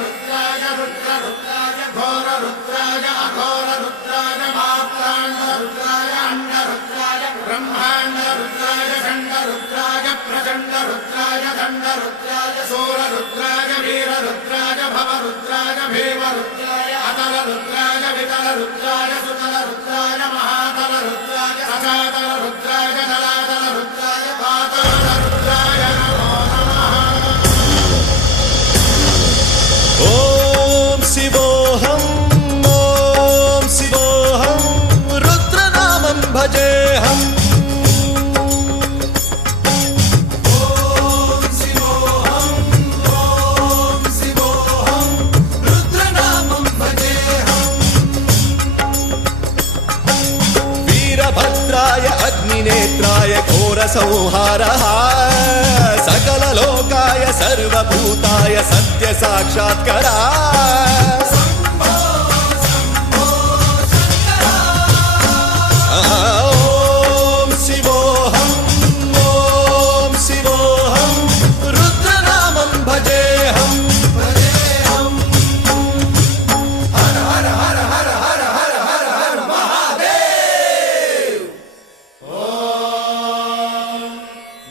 रुद्राय रुद्राय घोर रुद्राय अघोर रुद्राय मात्रांड रुद्राय अंड रुद्राय ब्रह्मांड रुद्राय खंड रुद्राय प्रचंड रुद्राय दंड रुद्राय सूर रुद्राय वीर रुद्राय भव रुद्राय भीम रुद्राय अतल रुद्राय वितल रुद्राय सुतल रुद्राय महातल रुद्राय सजातल रुद्राय जलातल रुद्राय पाताल रुद्राय नमो नमः। ओम शिवोऽहं रुद्रनामं भजेऽहम्। वीरभद्राय अग्निनेत्राय घोरसंहारः सकललोकाय सर्वभूताय सत्यसाक्षात्करा। ॐ शिवोऽहं रुद्रनामं भजेऽहम्। हर हर हर हर हर हर हर हर महादेव।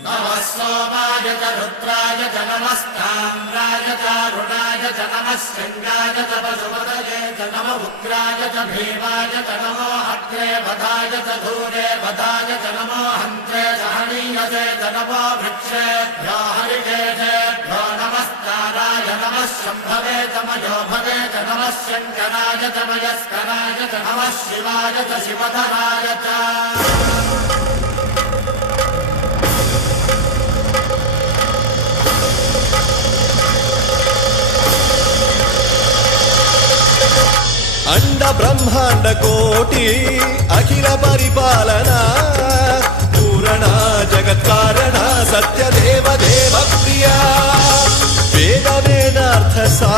नमः सोमाय च रुद्राय च नमस्ताम्राय च रुणाय च नमः शृङ्गाय च पशुपतये च नमः उग्राय च भीमाय च नमो अग्रे वधाय च धूरे वधाय च नमो हन्त्रे च हनीयसे च नमो वृक्षेभ्यो हरिकेशेभ्यो नमस्काराय नमः शम्भवे च मयोभवे च नमः शङ्कराय च मयस्कराय च नमः शिवाय च शिवधराय च। अंड ब्रह्मांड कोटि अखिल परिपालना पूरणा जगत्कारणा सत्यदेव देव प्रिया वेद वेदार्थ सा